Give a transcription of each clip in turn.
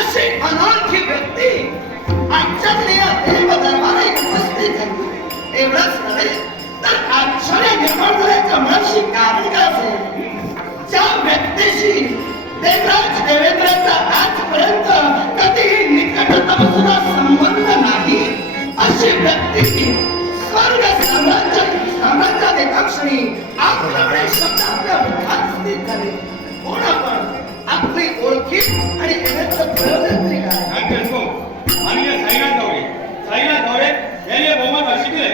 अशी अनोळखी व्यक्ती आमच्याकडे या देव दरबारात उपस्थित झाली. एवढंच नव्हे तर आश्चर्य निर्माण झाल्याच्या मनाशी कारण काय असेल? ज्या व्यक्तीशी देवराज देवेंद्राचा आजपर्यंत कधीही निकटतम सुद्धा संबंध नाही, अशी व्यक्ती स्वर्ग साम्राज्यात एका क्षणी आपल्याकडे शब्द आपल्या मुखात स्थित झाले. कोण आपण? आपली ओळखी आणि येण्याचं प्रयोजन तरी काय? माननीय साईनाथ गवळे यांनी बहुमान भाषी दिले.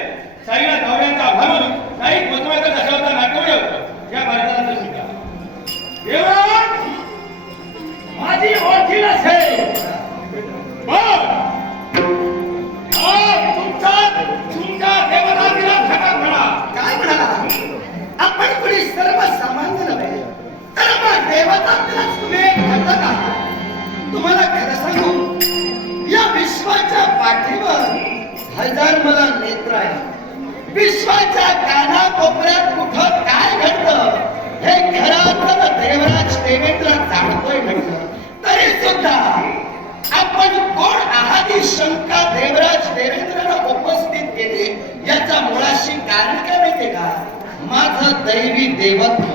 साईनाथ गवळ्यांचा आभार मानून काही महत्वाचा दशावतार नाट्यवडे होतं या भारताला शिका. देवराज माझी ओळखी नसेल तुमच्या देवराजीला धडा घडा. काय म्हणाला? आपण कोणी सर्वसामान्य नव्हे तर मग देवतांनाच तुम्ही एक घटक आहात. तुम्हाला खरं सांगू, या विश्वाच्या पाठीवर हजार मला नेत्र आहे. विश्वाच्या कानाकोपऱ्यात कुठं काय घडतं हे खरं तर देवराज देवेंद्र जाणतोय म्हटलं तरी सुद्धा आपण कोण आहात ही शंका देवराज देवेंद्रला उपस्थित केली. याचा मुळाशी कारण काय माहितीये का? माझं दैवी देवत्व.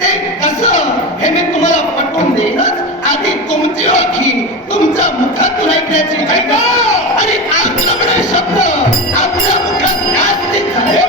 ते कसं हे मी तुम्हाला पटवून देईनच. आधी तुमची ओळखी तुमच्या मुखातून ऐकण्याची आणि आपल्याकडे शब्द आपल्या मुखात नास्तिक झाले.